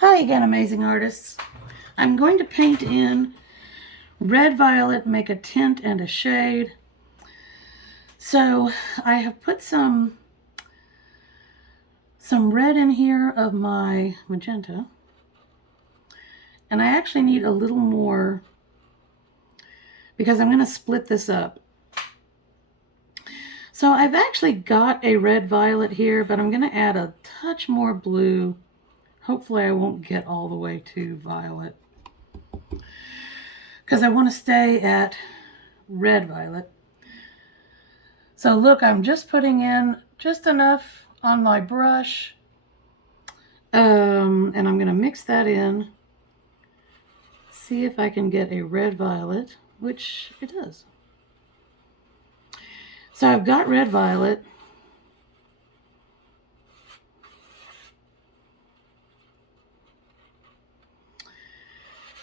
Hi again, amazing artists. I'm going to paint in red violet, make a tint and a shade. So I have put some red in here of my magenta, and I actually need a little more because I'm going to split this up. So I've actually got a red violet here, but I'm going to add a touch more blue. Hopefully I won't get all the way to violet because I want to stay at red violet. So look, I'm just putting in just enough on my brush, and I'm going to mix that in, see if I can get a red violet, which it does. So I've got red violet.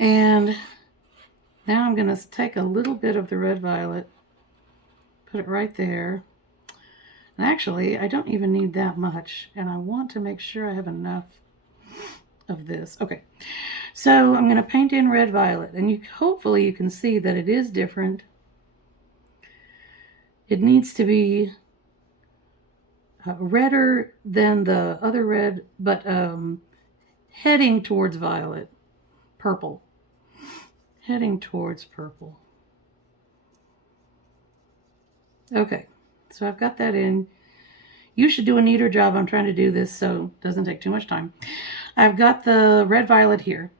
And now I'm going to take a little bit of the red violet, put it right there. And actually, I don't even need that much, and I want to make sure I have enough of this. Okay, so I'm going to paint in red violet, and hopefully you can see that it is different. It needs to be redder than the other red, but heading towards violet, purple, heading towards purple. Okay, so I've got that in. You should do a neater job. I'm trying to do this so it doesn't take too much time. I've got the red violet here.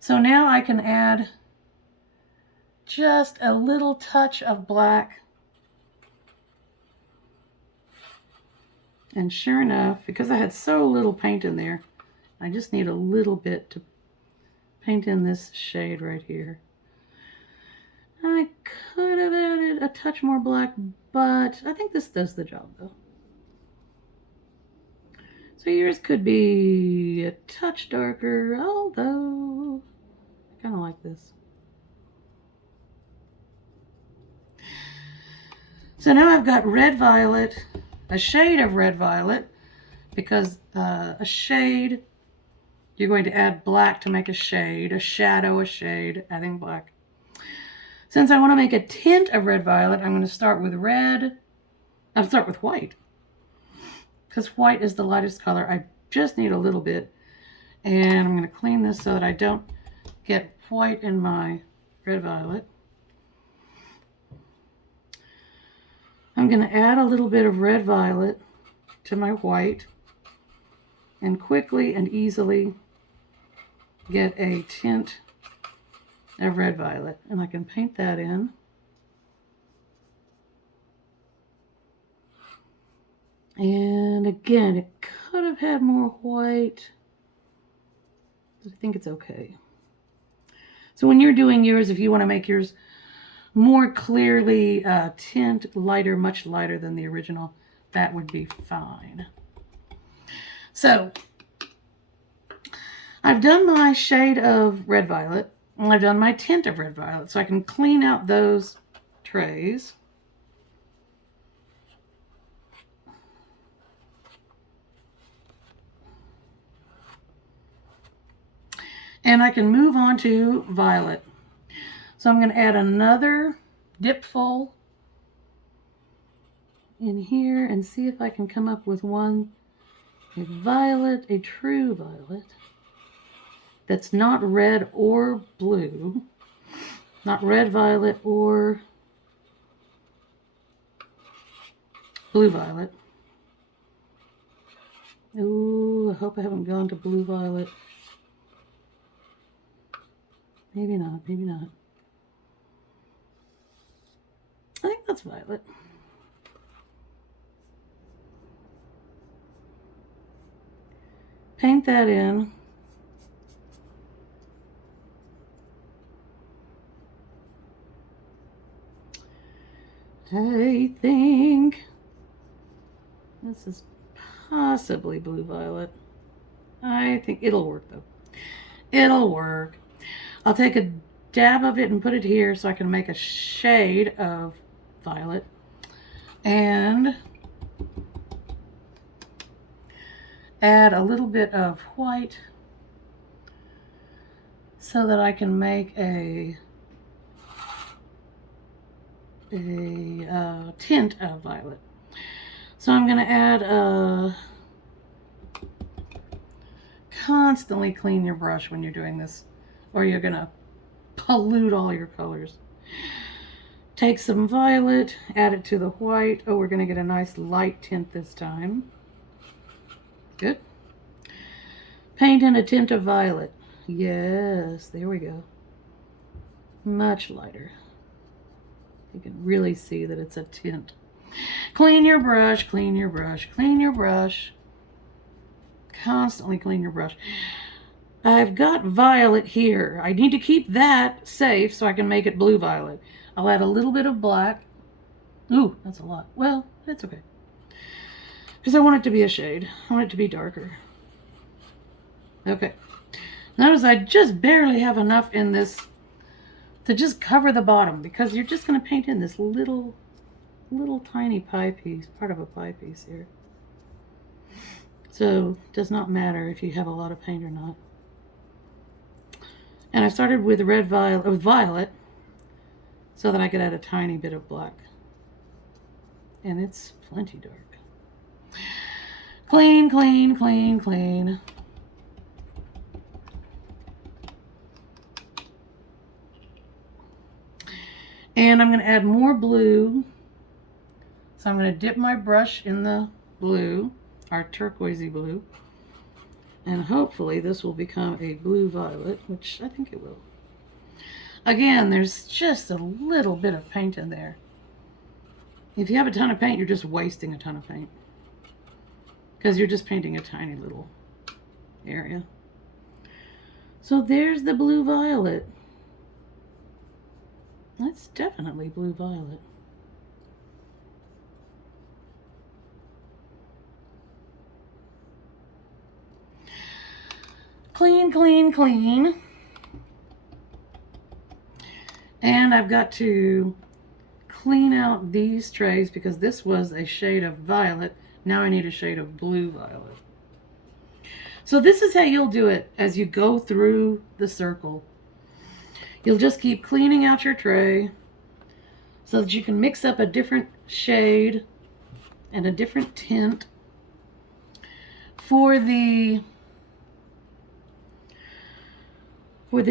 So now I can add just a little touch of black. And sure enough, because I had so little paint in there, I just need a little bit to paint in this shade right here. I could have added a touch more black, but I think this does the job though. So yours could be a touch darker, although I kind of like this. So now I've got red violet, a shade of red violet, because a shade, you're going to add black to make a shade, a shadow, a shade, adding black. Since I want to make a tint of red violet, I'm going to start with red. I'll start with white, because white is the lightest color. I just need a little bit, and I'm going to clean this so that I don't get white in my red violet. I'm going to add a little bit of red violet to my white and quickly and easily get a tint of red violet. And I can paint that in. And again, it could have had more white, but I think it's okay. So when you're doing yours, if you want to make yours more clearly tint, lighter, much lighter than the original, that would be fine. So I've done my shade of red violet, and I've done my tint of red violet, so I can clean out those trays. And I can move on to violet. So I'm going to add another dipful in here and see if I can come up with one, a violet, a true violet, that's not red or blue, not red violet or blue violet. Ooh, I hope I haven't gone to blue violet. Maybe not, maybe not. I think that's violet. Paint that in. I think this is possibly blue violet. I think it'll work though. It'll work. I'll take a dab of it and put it here so I can make a shade of violet. And add a little bit of white so that I can make a tint of violet. So I'm going to add constantly clean your brush when you're doing this, or you're going to pollute all your colors. Take some violet, add it to the white. Oh, we're going to get a nice light tint this time. Good. Paint in a tint of violet. Yes, there we go. Much lighter. You can really see that it's a tint. Clean your brush, clean your brush, clean your brush. Constantly clean your brush. I've got violet here. I need to keep that safe so I can make it blue violet. I'll add a little bit of black. Ooh, that's a lot. Well, that's okay. Because I want it to be a shade. I want it to be darker. Okay. Notice I just barely have enough in this to just cover the bottom, because you're just going to paint in this little tiny pie piece, part of a pie piece here. So it does not matter if you have a lot of paint or not. And I started with violet so that I could add a tiny bit of black. And it's plenty dark. Clean, clean, clean, clean. And I'm going to add more blue. So I'm going to dip my brush in the blue, our turquoisey blue. And hopefully this will become a blue violet, which I think it will. Again, there's just a little bit of paint in there. If you have a ton of paint, you're just wasting a ton of paint, because you're just painting a tiny little area. So there's the blue violet. That's definitely blue violet. Clean, clean, clean. And I've got to clean out these trays because this was a shade of violet. Now I need a shade of blue violet. So this is how you'll do it as you go through the circle. You'll just keep cleaning out your tray so that you can mix up a different shade and a different tint. For the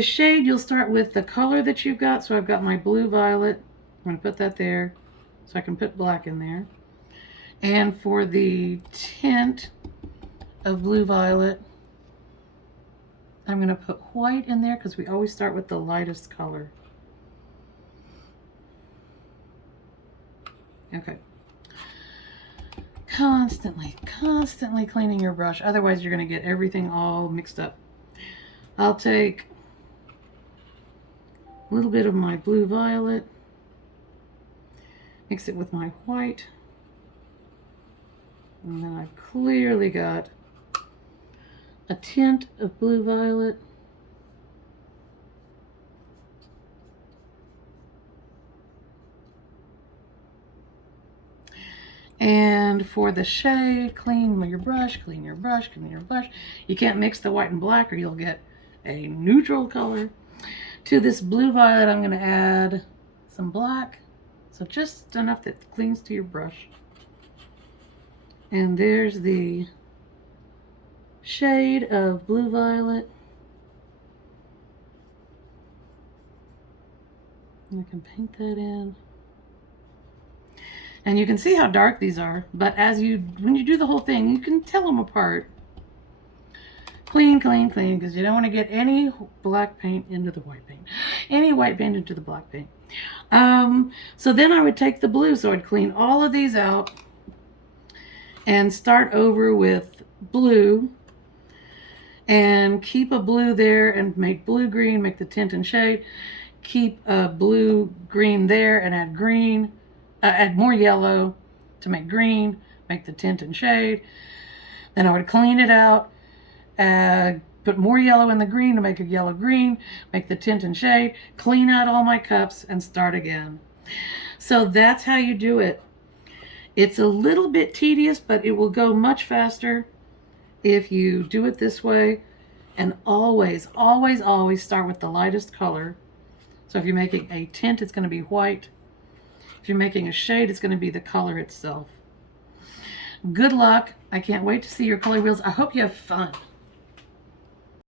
shade, you'll start with the color that you've got. So I've got my blue violet. I'm going to put that there so I can put black in there. And for the tint of blue violet, I'm going to put white in there because we always start with the lightest color. Okay. Constantly cleaning your brush. Otherwise, you're going to get everything all mixed up. I'll take a little bit of my blue violet, mix it with my white, and then I've clearly got a tint of blue violet. And for the shade, clean your brush, clean your brush, clean your brush. You can't mix the white and black or you'll get a neutral color. To this blue violet, I'm going to add some black. So just enough that clings to your brush. And there's the shade of blue violet. And I can paint that in. And you can see how dark these are, but when you do the whole thing, you can tell them apart. Clean, clean, clean, because you don't want to get any black paint into the white paint. Any white paint into the black paint. So then I would take the blue, so I'd clean all of these out and start over with blue and keep a blue there and make blue green, make the tint and shade. Keep a blue green there and add green, add more yellow to make green, make the tint and shade. Then I would clean it out, put more yellow in the green to make a yellow green, make the tint and shade, clean out all my cups and start again. So that's how you do it. It's a little bit tedious, but it will go much faster if you do it this way. And always, always, always start with the lightest color. So if you're making a tint, it's going to be white. If you're making a shade, it's going to be the color itself. Good luck. I can't wait to see your color wheels. I hope you have fun.